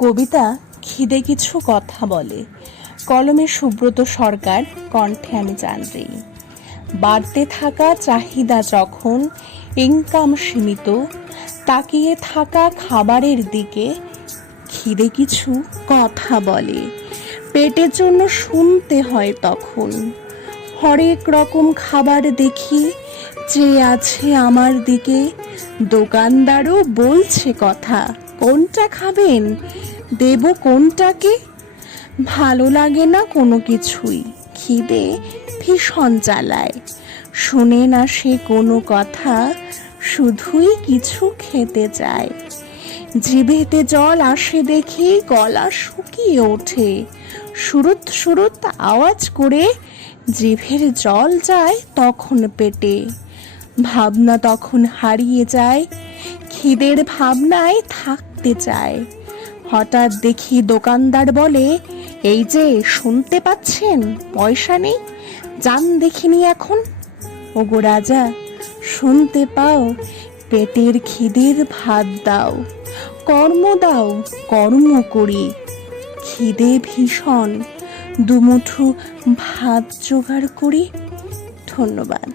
কবিতা খিদে কিছু কথা বলে। কলমে সুব্রত সরকার, কণ্ঠে আমি জানরি বাড়তে থাকা চাহিদা যখন ইনকাম সীমিত, তাকিয়ে থাকা খাবারের দিকে খিদে কিছু কথা বলে। পেটের জন্য শুনতে হয় তখন। হরেক রকম খাবার দেখি, যে আছে আমার দিকে। দোকানদারও বলছে কথা। কোনটা খাবেন? দেব কোনটাকে? ভালো লাগে না কোনো কিছুই। খিদে ভীষণ জ্বালায়। শুনে না সে কোনো কথা, শুধুই কিছু খেতে চায়। জিভেতে জল আসে দেখি গলা শুকিয়ে ওঠে। সুরুত সুরুত আওয়াজ করে জিভের জল যায় তখন পেটে। ভাবনা তখন হারিয়ে যায়। খিদের ভাবনায় থাকতে চায়। হঠাৎ দেখি দোকানদার বলে, এই যে শুনতে পাচ্ছেন? পয়সা নেই? যান দেখিনি এখন। ওগো রাজা, শুনতে পাও। পেটের খিদের ভাত দাও। কর্ম দাও, কর্ম করি। খিদে ভীষণ। দুমুঠো ভাত জোগাড় করি। ধন্যবাদ।